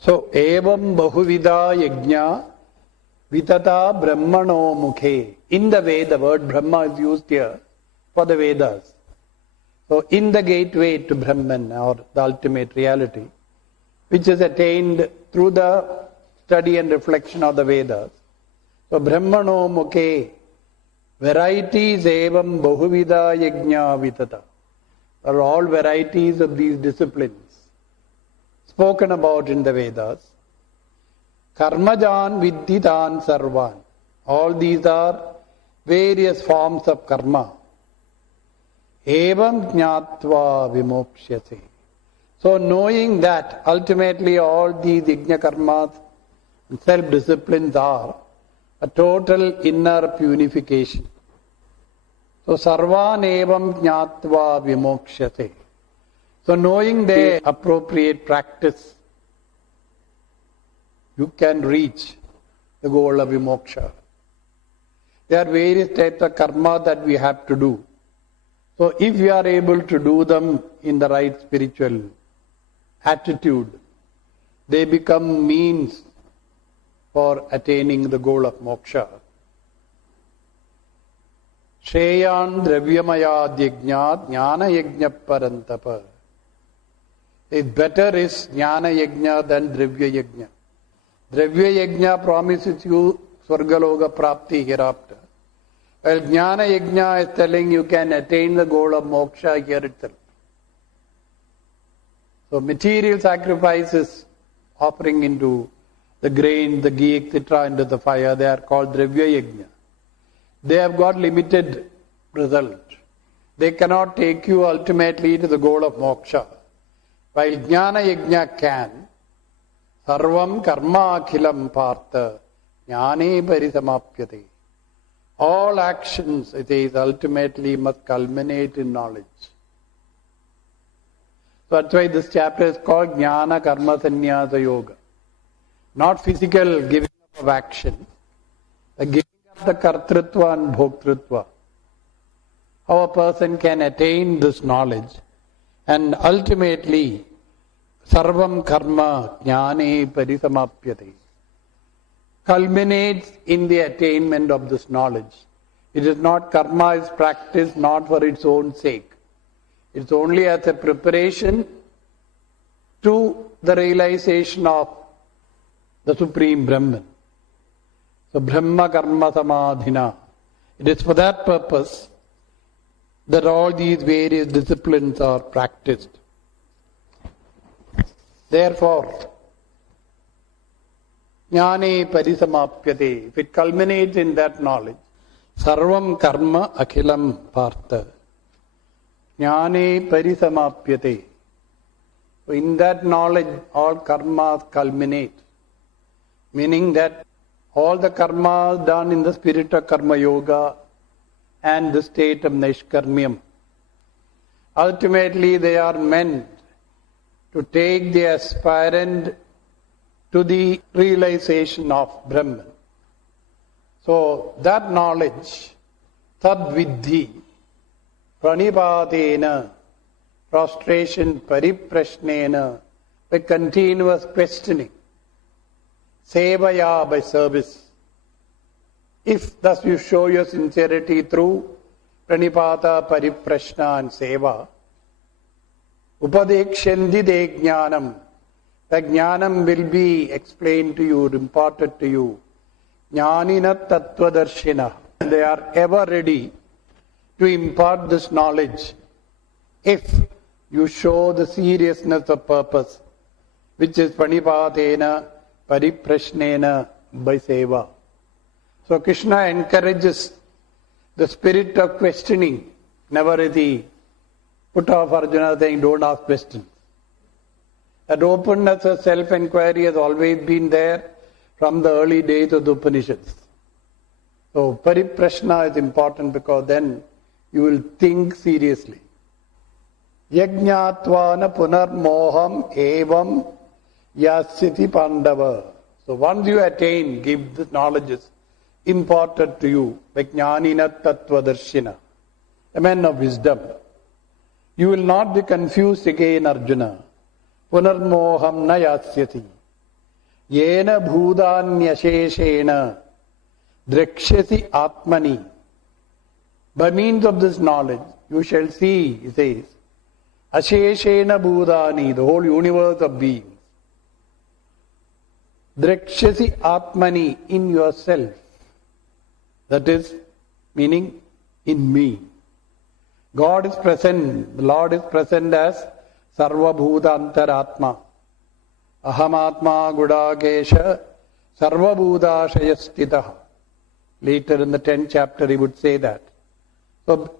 So, evam bahuvida yajna vitata brahmano mukhe. In the way, the word Brahma is used here for the Vedas. So, in the gateway to Brahman, or the ultimate reality, which is attained through the study and reflection of the Vedas. So, Brahmano mukhe, varieties evam bahuvida yajna vitata. There are all varieties of these disciplines spoken about in the Vedas. Karmajan vidditan sarvan. All these are various forms of karma. Evam jnatva vimoksyase. So knowing that ultimately all these yajna karmas and self-disciplines are a total inner purification. So sarvan evam jnatva vimoksyase. So knowing their appropriate practice, you can reach the goal of vimoksha. There are various types of karma that we have to do. So if we are able to do them in the right spiritual attitude, they become means for attaining the goal of moksha. Shreyan dravyamaya yajna jnana yajna parantapa. It's better is jnana yajna than dravya yajna. Dravya yajna promises you swargaloka prapti hereafter. While jnana yajna is telling you can attain the goal of moksha here itself. So material sacrifices, offering into the grain, the ghee, etc. into the fire, they are called dravya yajna. They have got limited result. They cannot take you ultimately to the goal of moksha. While jnana yajna can, sarvam karma akhilam partha jnane parisamapyate. All actions, it is ultimately must culminate in knowledge. So that's why this chapter is called Jnana Karma Sannyasa Yoga. Not physical giving up of action, the giving up the kartrutva and bhoktritva. How a person can attain this knowledge and ultimately sarvam karma jnane parisamapyate. Culminates in the attainment of this knowledge. It is not karma is practiced not for its own sake. It's only as a preparation to the realization of the Supreme Brahman. So Brahma Karma Samadhina. It is for that purpose that all these various disciplines are practiced. Therefore, jnane parisamapyate. If it culminates in that knowledge, sarvam karma akhilam partha. Jnane parisamapyate. So in that knowledge, all karmas culminate. Meaning that all the karmas done in the spirit of karma yoga and the state of naishkarmayam, ultimately they are meant to take the aspirant to the realization of Brahman. So that knowledge, tad viddhi, pranipadena, prostration, pariprashnena, by continuous questioning, sevaya, by service. If thus you show your sincerity through pranipata, pariprashna and seva, upadekshyandi de jnanam, the jnanam will be explained to you, imparted to you. Jnanina tattvadarshina. They are ever ready to impart this knowledge if you show the seriousness of purpose, which is pranipatena, pariprashnena, by seva. So Krishna encourages the spirit of questioning. Never is he put off Arjuna saying, don't ask questions. That openness of self-enquiry has always been there from the early days of the Upanishads. So pariprashna is important because then you will think seriously. Yajñātvāna punarmoham evam yasyati pandava. So once you attain, give the knowledges imparted to you, vajñānina tattvadarshina, a man of wisdom. You will not be confused again, Arjuna. Punarmoham na yasyati. Yena bhudanyasheshena drakshasi atmani. By means of this knowledge, you shall see, he says, asheshena bhudani, the whole universe of beings. Drakshasi atmani, in yourself. That is, meaning in me. God is present, the Lord is present as Sarva Bhuta Antaratma. Ahamatma Gudakesha Sarva Bhuta Shayastitaha. Later in the 10th chapter he would say that. So,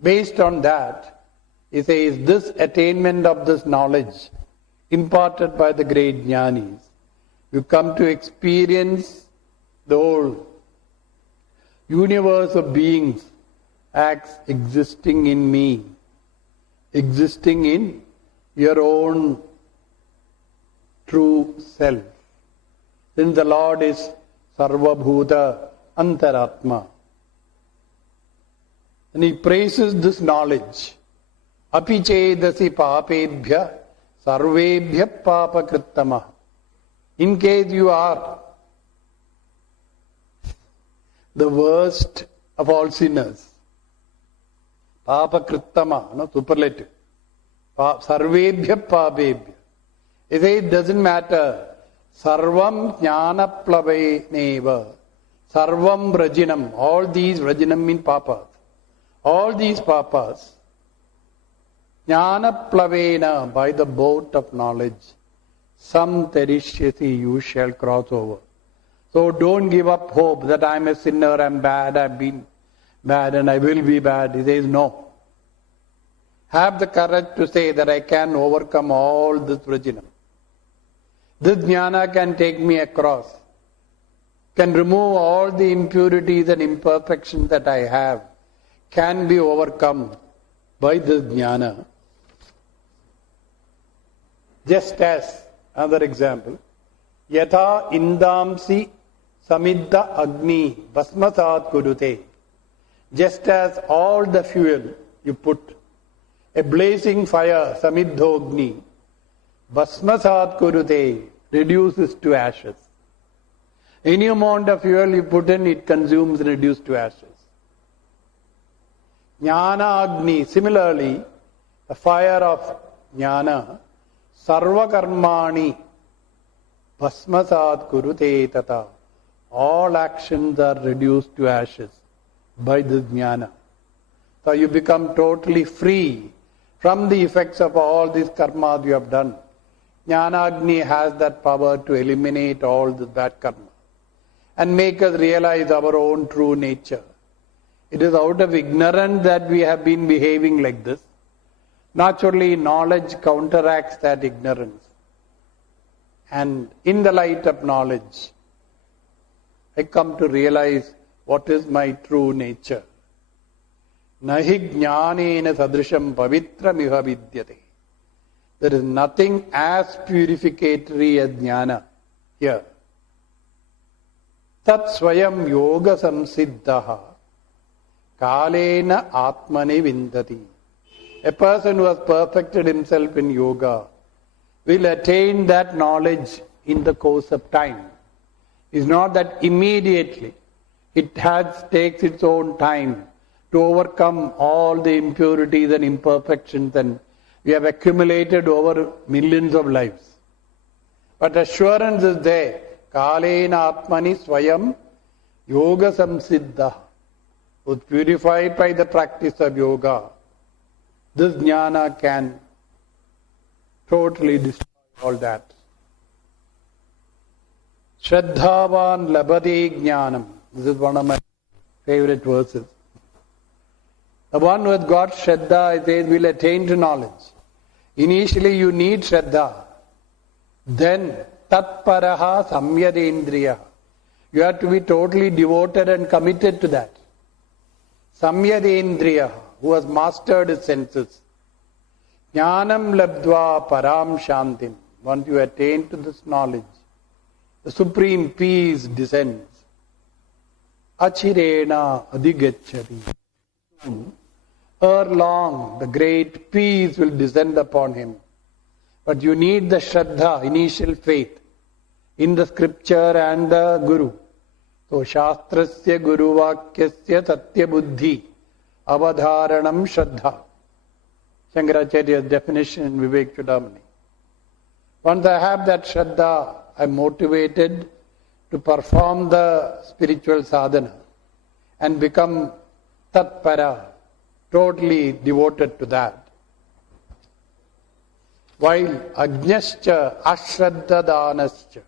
based on that, he says this attainment of this knowledge imparted by the great jnanis, you come to experience the whole universe of beings acts existing in me, existing in your own true self. Since the Lord is Sarva Bhuta Antaratma. And he praises this knowledge. Api chedasi papebhya sarvebhya papakrittama. In case you are the worst of all sinners, papakrittama, no, superlative. Sarvebhya papebhya. It doesn't matter. Sarvam jnana plaveneva. Sarvam vrajinam. All these vrajinam mean papas. All these papas. Jnana plavena, by the boat of knowledge. Some terishyasi, you shall cross over. So don't give up hope that I'm a sinner, I'm bad, I've been bad and I will be bad. He says no. Have the courage to say that I can overcome all this vrajinam. This jnana can take me across, can remove all the impurities and imperfections that I have, can be overcome by this jnana. Just as, another example, yatha indamsi samidda agni basmasat kurute. Just as all the fuel you put, a blazing fire, samidhogni, basmasat kurute, reduces to ashes. Any amount of fuel you put in, it consumes and reduces to ashes. Jnana agni, similarly, the fire of jnana, sarva karmani, basmasat kurute tata. All actions are reduced to ashes by this jnana. So you become totally free from the effects of all these karmas you have done. Jnana-agni has that power to eliminate all the bad karma and make us realize our own true nature. It is out of ignorance that we have been behaving like this. Naturally, knowledge counteracts that ignorance. And in the light of knowledge, I come to realize what is my true nature. Nahi jnanena sadrisham pavitram iha vidyate. There is nothing as purificatory as jnana here. Tat swayam yoga samsiddhaha kalena atmane vindati. A person who has perfected himself in yoga will attain that knowledge in the course of time. It's not that immediately. It takes its own time to overcome all the impurities and imperfections and we have accumulated over millions of lives. But assurance is there. Kalena atmani swayam yoga samsiddha. Was purified by the practice of yoga. This jnana can totally destroy all that. Shraddhavan labade jnanam. This is one of my favorite verses. The one who has got Shraddha, it says, will attain to knowledge. Initially you need Shraddha. Then tatparaha samyadendriya. You have to be totally devoted and committed to that. Samyadendriya, who has mastered his senses. Jnanam labdva param shantim. Once you attain to this knowledge, the supreme peace descends. Achirena adhigacchati. Ere long, the great peace will descend upon him. But you need the Shraddha, initial faith. in the scripture and the Guru. So, Shastrasya Guru Vakyasya Satya Buddhi Avadharanam Shraddha. Shankaracharya's definition in Vivek Chudamani. Once I have that Shraddha, I am motivated to perform the spiritual sadhana and become tatpara, totally devoted to that. While ajnascha ashraddha danascha,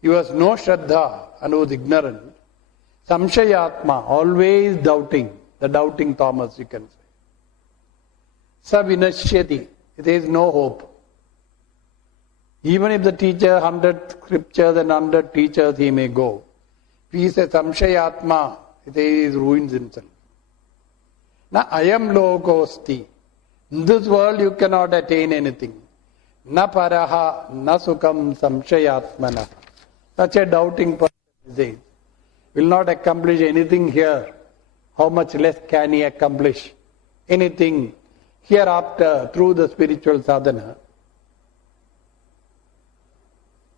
he was no Shraddha and was ignorant. Samshayatma, always doubting, the doubting Thomas you can say. Savinashyati, there is no hope. Even if the teacher 100 scriptures and 100 teachers he may go. If he is a Samshayatma, he ruins himself. Na ayam lokosti. In this world you cannot attain anything. Na paraha, na sukam samshayatmana. Such a doubting person will not accomplish anything here. How much less can he accomplish anything hereafter through the spiritual sadhana?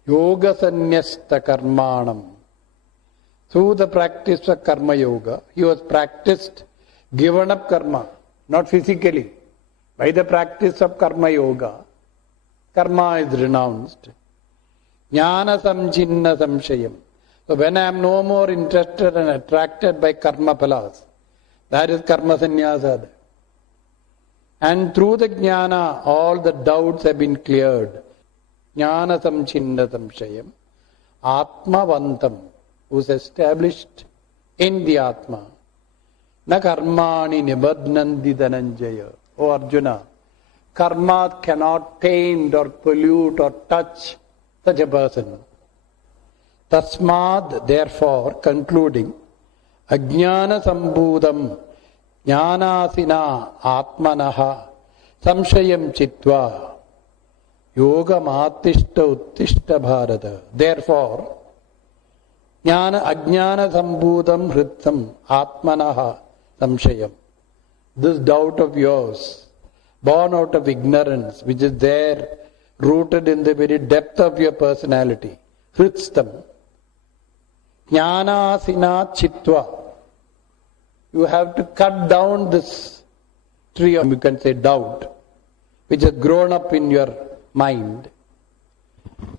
Yoga sannyasta karmanam. Through the practice of karma yoga, he was practiced, given up karma, not physically. By the practice of karma yoga, karma is renounced. Jnana samchinna samshayam. So when I am no more interested and attracted by karma phalas, that is karma sannyasa. And through the jnana, all the doubts have been cleared. Jnana samchinna samshayam. Atmavantam, who is established in the Atma. Na karmani nibadnandi dhananjaya. O Arjuna, karma cannot taint or pollute or touch such a person. Tasmad, therefore, concluding, ajnana sambhudam jnanasina atmanaha samshayam chitva yoga matishta uttishta bharata. Therefore, ajnana sambhudam hritam atmanaha samshayam. This doubt of yours, born out of ignorance, which is there, rooted in the very depth of your personality, hritstam, jnanasina chitva. You have to cut down this tree of, you can say, doubt, which has grown up in your mind.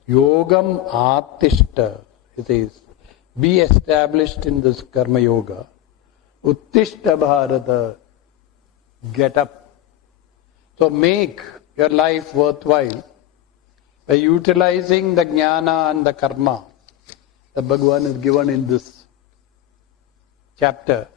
Yogam atishta, it is, be established in this karma yoga. Uttishta bharata, get up. So make your life worthwhile by utilizing the jnana and the karma that Bhagavan is given in this chapter.